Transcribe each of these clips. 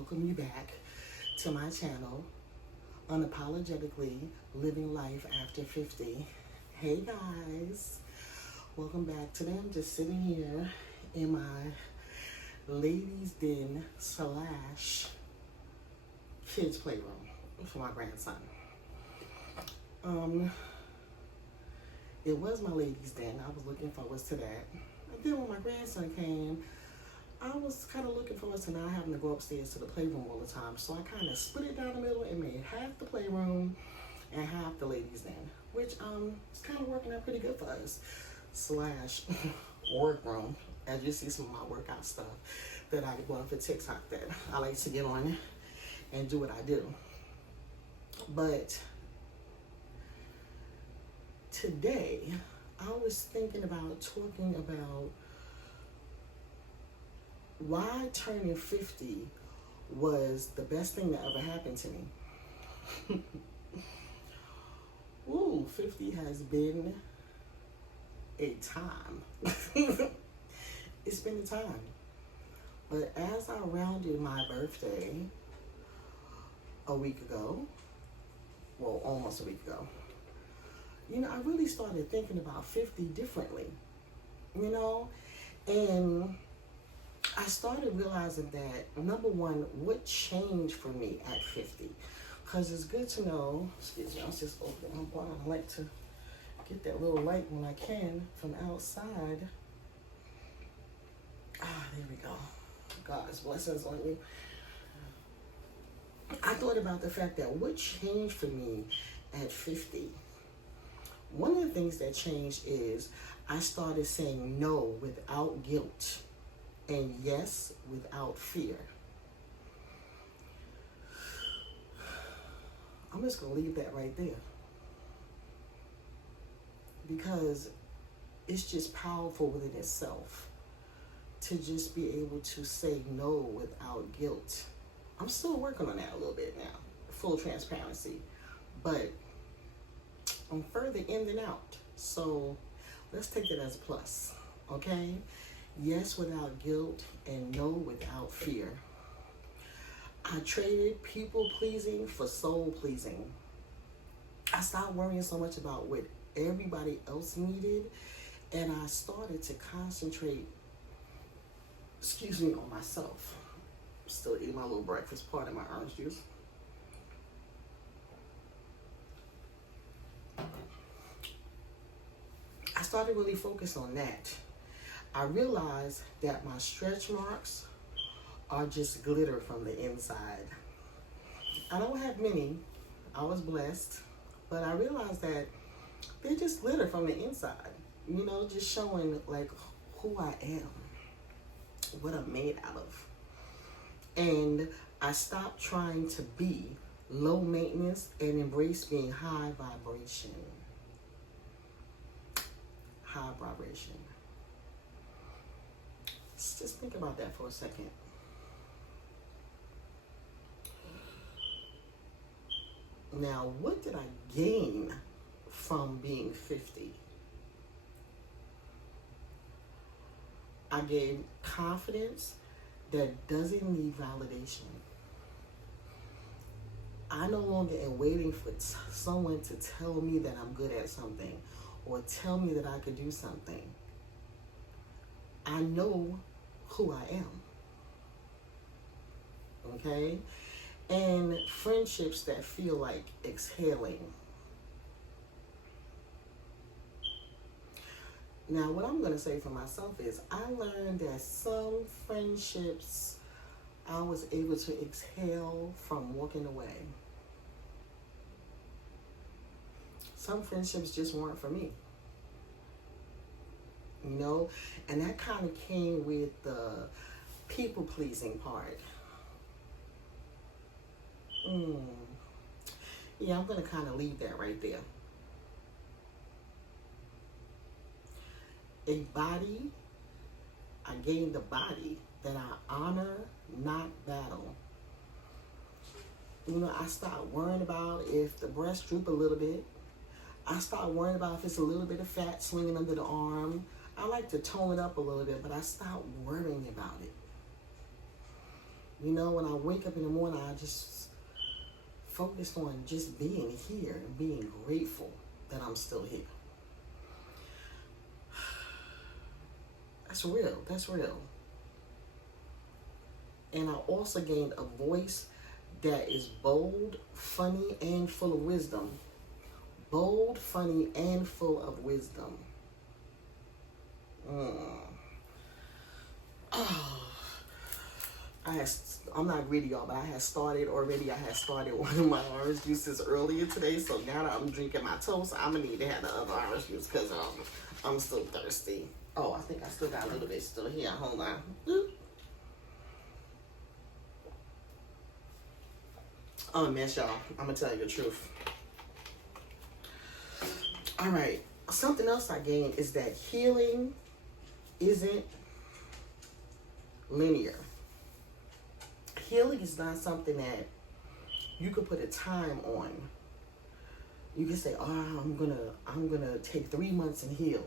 welcome you back to my channel, Unapologetically Living Life After 50. Hey guys, welcome back. Today I'm just sitting here in my ladies' den slash kids playroom for my grandson. It was my ladies' den. I was looking forward to that. And then when my grandson came, I was kind of looking forward to not having to go upstairs to the playroom all the time. So I kind of split it down the middle and made half the playroom and half the ladies' den, which is kind of working out pretty good for us. Slash workroom, as you see some of my workout stuff that I bought for TikTok that I like to get on and do what I do. But today, I was thinking about talking about why turning 50 was the best thing that ever happened to me. Ooh, 50 has been a time. It's been a time. But as I rounded my birthday a week ago, well, almost a week ago, I really started thinking about 50 differently, and I started realizing that, number one, what changed for me at 50? Because it's good to know, excuse me, I was just opening my blind. I like to get that little light when I can from outside. There we go. God's blessings on you. I thought about the fact that what changed for me at 50. One of the things that changed is I started saying no without guilt and yes without fear. I'm just going to leave that right there, because it's just powerful within itself to just be able to say no without guilt. I'm still working on that a little bit now, full transparency, but I'm further in than out. So let's take it as a plus, okay? Yes without guilt and no without fear. I traded people pleasing for soul pleasing. I stopped worrying so much about what everybody else needed, and I started to concentrate, on myself. I'm still eating my little breakfast, part of my orange juice. I started really focused on that. I realized that my stretch marks are just glitter from the inside. I don't have many. I was blessed. But I realized that they're just glitter from the inside. Just showing like who I am, what I'm made out of. And I stopped trying to be low maintenance and embrace being high vibration. High vibration. Just think about that for a second. Now, what did I gain from being 50? I gained confidence that doesn't need validation. I no longer am waiting for someone to tell me that I'm good at something or tell me that I could do something. I know who I am. Okay? And friendships that feel like exhaling. Now, what I'm going to say for myself is I learned that some friendships I was able to exhale from walking away. Some friendships just weren't for me. And that kind of came with the people-pleasing part. Yeah, I'm going to kind of leave that right there. I gained a body that I honor, not battle. I stopped worrying about if the breast droop a little bit. I stopped worrying about if it's a little bit of fat swinging under the arm. I like to tone it up a little bit, but I stopped worrying about it. You know, when I wake up in the morning, I just focus on just being here and being grateful that I'm still here. That's real. That's real. And I also gained a voice that is bold, funny, and full of wisdom. Bold, funny, and full of wisdom. I'm not greedy, y'all, but I had started already. I had started one of my orange juices earlier today, so now that I'm drinking my toast, I'm gonna need to have the other orange juice because I'm still thirsty. Oh, I think I still got a little bit still here. Hold on. I'm a mess, y'all. I'm gonna tell you the truth. All right. Something else I gained is that healing isn't linear. Healing is not something that you could put a time on. You can say, "Oh, I'm gonna take 3 months and heal.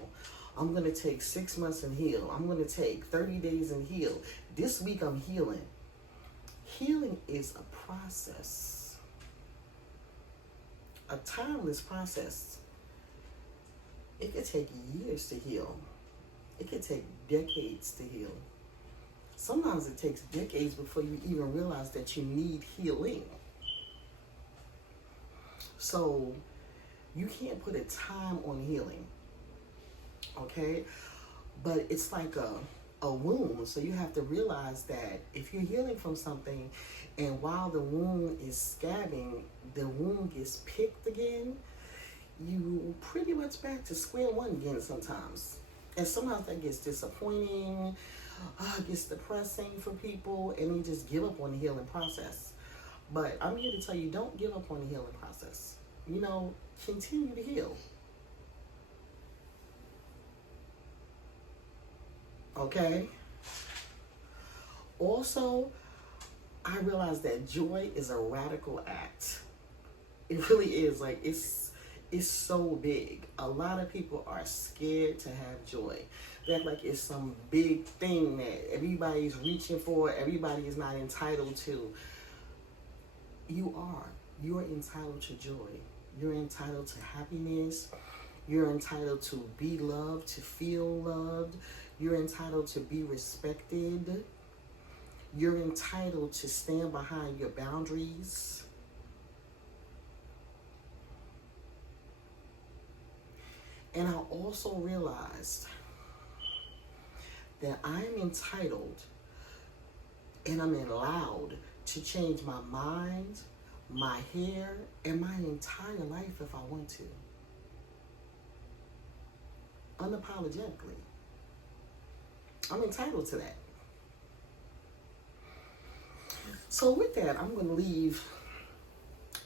I'm gonna take 6 months and heal. I'm gonna take 30 days and heal. This week I'm healing." Healing is a process, a timeless process. It could take years to heal. It could take decades to heal. Sometimes it takes decades before you even realize that you need healing. So you can't put a time on healing, okay? But it's like a wound. So you have to realize that if you're healing from something and while the wound is scabbing, the wound gets picked again, you pretty much back to square one again sometimes. And sometimes that gets disappointing, gets depressing for people, and they just give up on the healing process. But I'm here to tell you, don't give up on the healing process. You know, continue to heal. Okay? Also, I realized that joy is a radical act. It really is. Like, it's so big. A lot of people are scared to have joy. They act like it's some big thing that everybody's reaching for, everybody is not entitled to. You are. You are entitled to joy. You're entitled to happiness. You're entitled to be loved, to feel loved. You're entitled to be respected. You're entitled to stand behind your boundaries. And I also realized that I'm entitled and I'm allowed to change my mind, my hair, and my entire life if I want to. Unapologetically. I'm entitled to that. So with that, I'm going to leave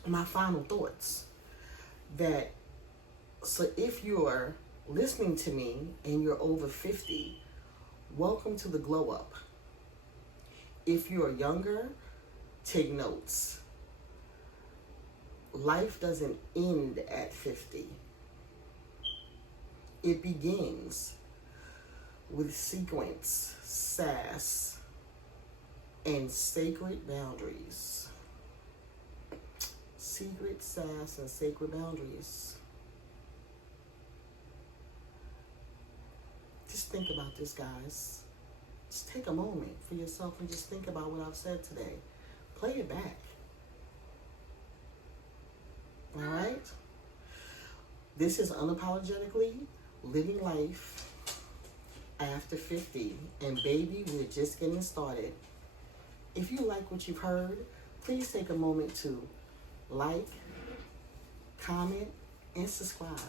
my final thoughts. So if you're listening to me and you're over 50, welcome to the glow up. If you're younger, take notes. Life doesn't end at 50. It begins with sequence, sass, and sacred boundaries. Secret, sass, and sacred boundaries. Just think about this, guys. Just take a moment for yourself and just think about what I've said today. Play it back. All right? This is Unapologetically Living Life After 50. And baby, we're just getting started. If you like what you've heard, please take a moment to like, comment, and subscribe.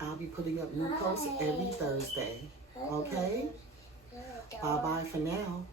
I'll be putting up new posts every Thursday. Okay? Bye-bye for now.